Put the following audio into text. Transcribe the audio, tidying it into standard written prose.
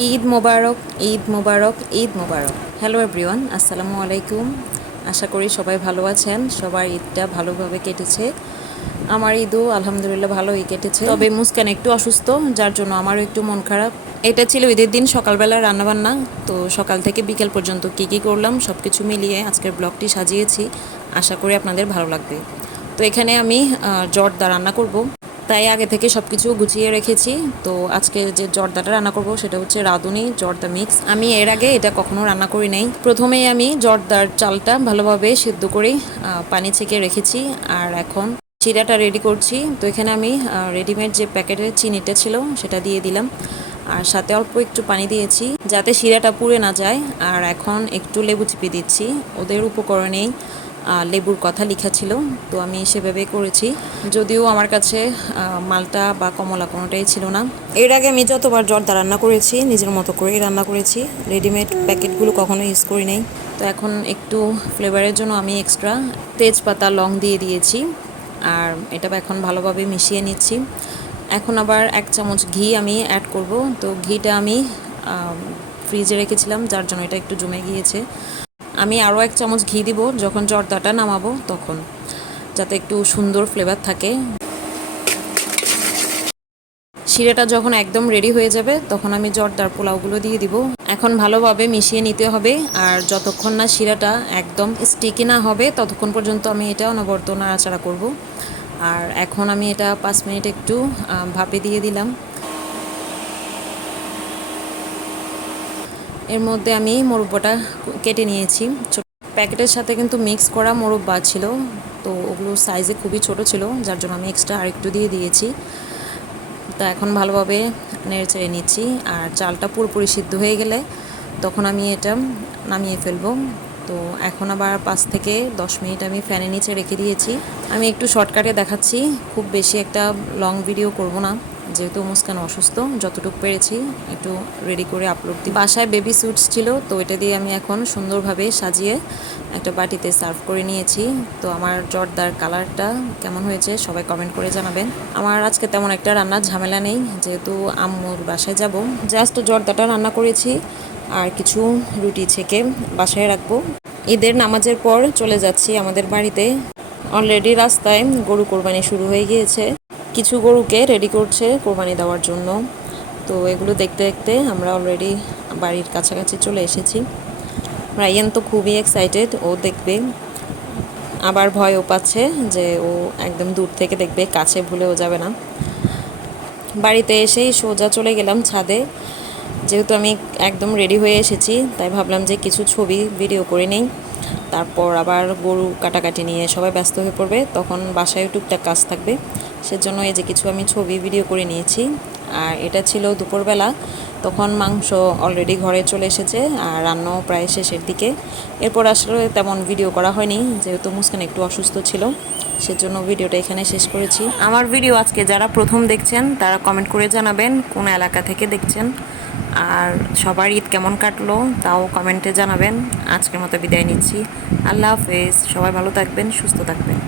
ঈদ মোবারক, ঈদ মোবারক, ঈদ মোবারক। Hello everyone, আসসালামু আলাইকুম। আশা করি সবাই ভালো আছেন, সবার ঈদটা ভালোভাবে কেটেছে। আমার ঈদও আলহামদুলিল্লাহ ভালোই কেটেছে, তবে মুস্কান একটু অসুস্থ, যার জন্য আমারও একটু মন খারাপ। এটা ছিল ঈদের দিন সকালবেলা রান্নাবান্না। তো সকাল থেকে বিকেল পর্যন্ত কী করলাম সব কিছু মিলিয়ে আজকের ব্লগটি সাজিয়েছি। আশা করি আপনাদের ভালো লাগবে। তো এখানে আমি জর্দা রান্না করব, তাই আগে থেকে সব কিছু গুছিয়ে রেখেছি। তো আজকে যে জর্দাটা রান্না করব সেটা হচ্ছে রাঁধুনি জর্দা মিক্স। আমি এর আগে এটা কখনো রান্না করি নাই। প্রথমেই আমি জর্দার চালটা ভালোভাবে সিদ্ধ করে পানি ছেঁকে রেখেছি, আর এখন চিড়াটা রেডি করছি। তো এখানে আমি রেডিমেড যে প্যাকেটের চিনিটা ছিল সেটা দিয়ে দিলাম, আর সাথে অল্প একটু পানি দিয়েছি যাতে শিরাটা পুড়ে না যায়। আর এখন একটু লেবু চিপে দিচ্ছি। ওদের উপকরণেই লেবুর কথা লেখা ছিল, তো আমি সেভাবে করেছি। যদিও আমার কাছে মালটা বা কমলা কোনোটাই ছিল না। এর আগে আমি যতবার জর্দা রান্না করেছি নিজের মতো করেই রান্না করেছি, রেডিমেড প্যাকেটগুলো কখনো ইউজ করি নাই। তো এখন একটু ফ্লেভারের জন্য আমি এক্সট্রা তেজপাতা লং দিয়ে দিয়েছি, আর এটা এখন ভালোভাবে মিশিয়ে নিচ্ছি। এখন আবার 1 চামচ ঘি আমি অ্যাড করব। তো ঘিটা আমি ফ্রিজে রেখেছিলাম, যার জন্য এটা একটু জমে গিয়েছে। আমি আরও 1 চামচ ঘি দিব যখন জর্দাটা নামাবো, তখন যাতে একটু সুন্দর ফ্লেভার থাকে। শিরাটা যখন একদম রেডি হয়ে যাবে তখন আমি জর্দার পোলাওগুলো দিয়ে দিব। এখন ভালোভাবে মিশিয়ে নিতে হবে, আর যতক্ষণ না শিরাটা একদম স্টিকি না হবে ততক্ষণ পর্যন্ত আমি এটা অনবরত নাড়াচাড়া করব। আর এখন আমি এটা 5 মিনিট একটু ভাপে দিয়ে দিলাম। এর মধ্যে আমি মোরব্বাটা কেটে নিয়েছি। প্যাকেটের সাথে কিন্তু মিক্স করা মোরব্বা ছিল, তো ওগুলো সাইজে খুবই ছোট ছিল, যার জন্য আমি এক্সট্রা আরেকটু দিয়ে দিয়েছি। তা এখন ভালোভাবে নেড়ে চেড়ে নিচ্ছি, আর চালটা পুরোপুরি সিদ্ধ হয়ে গেলে তখন আমি এটা নামিয়ে ফেলবো। তো এখন আবার 5 থেকে 10 মিনিট আমি ফ্যানের নিচে রেখে দিয়েছি। আমি একটু শর্টকাটে দেখাচ্ছি, খুব বেশি একটা লং ভিডিও করব না, যেহেতু মুস্কান অসুস্থ। যতটুকু পেরেছি একটু রেডি করে আপলোড দিই। বাসায় বেবি সুইটস ছিল, তো এটা দিয়ে আমি এখন সুন্দরভাবে সাজিয়ে একটা বাটিতে সার্ভ করে নিয়েছি। তো আমার জর্দার কালারটা কেমন হয়েছে সবাই কমেন্ট করে জানাবেন। আমার আজকে তেমন একটা রান্নার ঝামেলা নেই, যেহেতু আম্মুর বাসায় যাব। জাস্ট জর্দাটা রান্না করেছি, আর কিছু রুটি ছেঁকে বাসায় রাখবো। ঈদের নামাজের পর চলে যাচ্ছি আমাদের বাড়িতে। অলরেডি রাস্তায় গরু কোরবানি শুরু হয়ে গিয়েছে, কিছু গরুকে রেডি করছে কোরবানি দেওয়ার জন্য। তো এগুলো দেখতে দেখতে আমরা অলরেডি বাড়ির কাছাকাছি চলে এসেছি। রায়ান তো খুবই এক্সাইটেড, ও দেখবে, আবার ভয়ও পাচ্ছে যে ও একদম দূর থেকে দেখবে, কাছে ভুলেও যাবে না। বাড়িতে এসেই সোজা চলে গেলাম ছাদে। যেহেতু আমি একদম রেডি হয়ে এসেছি, তাই ভাবলাম যে কিছু ছবি ভিডিও করে নেই। তারপর আবার গরু কাটাকাটি নিয়ে সবাই ব্যস্ত হয়ে পড়বে, তখন বাসায় টুকটাক কাজ থাকবে। সেজন্য এই যে কিছু আমি ছবি ভিডিও করে নিয়েছি। আর এটা ছিল দুপুরবেলা, তখন মাংস অলরেডি ঘরে চলে এসেছে, আর রান্নাও প্রায় শেষের দিকে। এরপর আসলে তেমন ভিডিও করা হয়নি, যেহেতু মুস্কান একটু অসুস্থ ছিল, সেজন্য ভিডিওটা এখানে শেষ করেছি। আমার ভিডিও আজকে যারা প্রথম দেখছেন তারা কমেন্ট করে জানাবেন কোন এলাকা থেকে দেখছেন, আর সবার ঈদ কেমন কাটলো তাও কমেন্টে জানাবেন। আজকের মতো বিদায় নিচ্ছি। আল্লাহ হাফেজ, সবাই ভালো থাকবেন, সুস্থ থাকবেন।